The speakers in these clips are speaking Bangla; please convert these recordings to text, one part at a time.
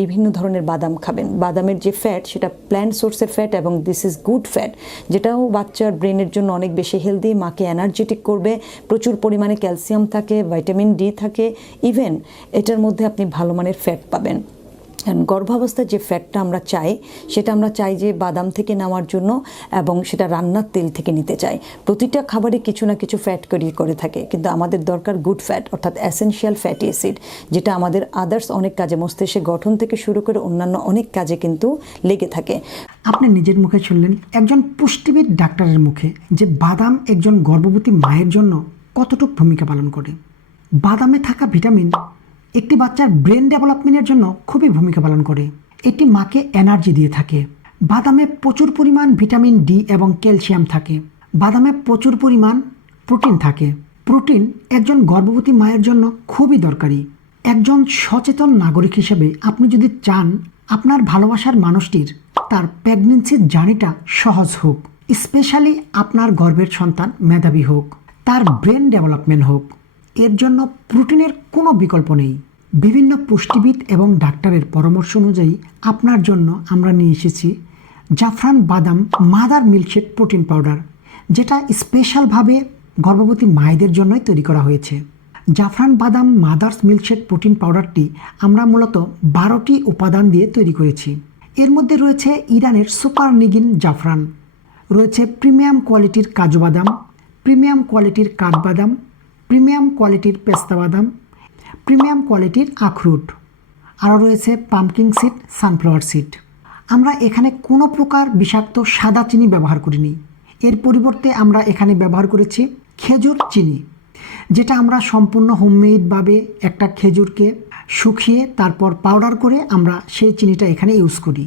বিভিন্ন ধরনের বাদাম খাবেন। বাদামের যে ফ্যাট সেটা প্ল্যান্ট সোর্সের ফ্যাট এবং দিস ইজ গুড ফ্যাট যেটাও বাচ্চার ব্রেনের জন্য অনেক বেশি হেলদি মাকে এনার্জেটিক করবে, প্রচুর পরিমাণে ক্যালসিয়াম থাকে ভাইটামিন ডি থাকে ইভেন এটার মধ্যে আপনি ভালো মানের ফ্যাট পাবেন। And গর্ভাবস্থায় যে ফ্যাটটা আমরা চাই, সেটা আমরা চাই যে বাদাম থেকে নেওয়ার জন্য এবং সেটা রান্নার তেল থেকে নিতে চাই। প্রতিটা খাবারে কিছু না কিছু ফ্যাট করিয়ে করে থাকে, কিন্তু আমাদের দরকার গুড ফ্যাট অর্থাৎ অ্যাসেনশিয়াল ফ্যাটি অ্যাসিড যেটা আমাদের আদার্স অনেক কাজে মস্তিষ্কের গঠন থেকে শুরু করে অন্যান্য অনেক কাজে কিন্তু লেগে থাকে। আপনি নিজের মুখে শুনলেন, একজন পুষ্টিবিদ ডাক্তারের মুখে যে বাদাম একজন গর্ভবতী মায়ের জন্য কতটুকু ভূমিকা পালন করে? বাদামে থাকা ভিটামিন একটি বাচ্চার ব্রেন ডেভেলপমেন্টের জন্য খুবই ভূমিকা পালন করে। এটি মাকে এনার্জি দিয়ে থাকে। বাদামে প্রচুর পরিমাণ ভিটামিন ডি এবং ক্যালসিয়াম থাকে। বাদামে প্রচুর পরিমাণ প্রোটিন থাকে। প্রোটিন একজন গর্ভবতী মায়ের জন্য খুবই দরকারি। একজন সচেতন নাগরিক হিসেবে আপনি যদি চান আপনার ভালোবাসার মানুষটির তার প্রেগনেন্সির জার্নিটা সহজ হোক স্পেশালি আপনার গর্ভের সন্তান মেধাবী হোক, তার ব্রেন ডেভেলপমেন্ট হোক, এর জন্য প্রোটিনের কোনো বিকল্প নেই। বিভিন্ন পুষ্টিবিদ এবং ডাক্তারের পরামর্শ অনুযায়ী আপনার জন্য আমরা নিয়ে এসেছি জাফরান বাদাম মাদার মিল্কশেক প্রোটিন পাউডার, যেটা স্পেশালভাবে গর্ভবতী মায়েদের জন্যই তৈরি করা হয়েছে। জাফরান বাদাম মাদার্স মিল্কশেক প্রোটিন পাউডারটি আমরা মূলত বারোটি উপাদান দিয়ে তৈরি করেছি। এর মধ্যে রয়েছে ইরানের সুপার নিগিন জাফরান, রয়েছে প্রিমিয়াম কোয়ালিটির কাজু বাদাম, প্রিমিয়াম কোয়ালিটির কাঠবাদাম, প্রিমিয়াম কোয়ালিটির পেস্তা বাদাম প্রিমিয়াম কোয়ালিটির আখরুট। আরও রয়েছে পাম্পকিং সিড সানফ্লাওয়ার সিড আমরা এখানে কোনো প্রকার বিষাক্ত সাদা চিনি ব্যবহার করিনি। এর পরিবর্তে আমরা এখানে ব্যবহার করেছি খেজুর চিনি, যেটা আমরা সম্পূর্ণ হোমমেডভাবে একটা খেজুরকে শুকিয়ে তারপর পাউডার করে আমরা সেই চিনিটা এখানে ইউজ করি।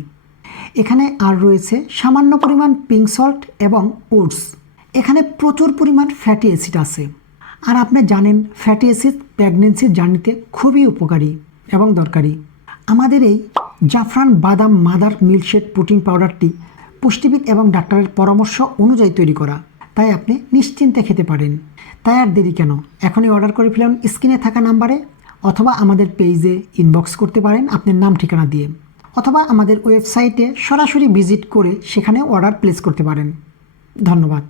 এখানে আর রয়েছে সামান্য পরিমাণ পিঙ্ক সল্ট এবং ওটস। এখানে প্রচুর পরিমাণ ফ্যাটি অ্যাসিড আছে। আর আপনি জানেন ফ্যাটি অ্যাসিড প্রেগনেন্সির জার্নিতে খুবই উপকারী এবং দরকারি। আমাদের এই জাফরান বাদাম মাদার মিল্কশেক প্রোটিন পাউডারটি পুষ্টিবিদ এবং ডাক্তারের পরামর্শ অনুযায়ী তৈরি করা। তাই আপনি নিশ্চিন্তে খেতে পারেন। তাই আর দেরি কেন? এখনই অর্ডার করে ফেলুন স্ক্রিনে থাকা নাম্বারে অথবা আমাদের পেজে ইনবক্স করতে পারেন আপনার নাম, ঠিকানা দিয়ে। অথবা আমাদের ওয়েবসাইটে সরাসরি ভিজিট করে সেখানে অর্ডার প্লেস করতে পারেন। ধন্যবাদ।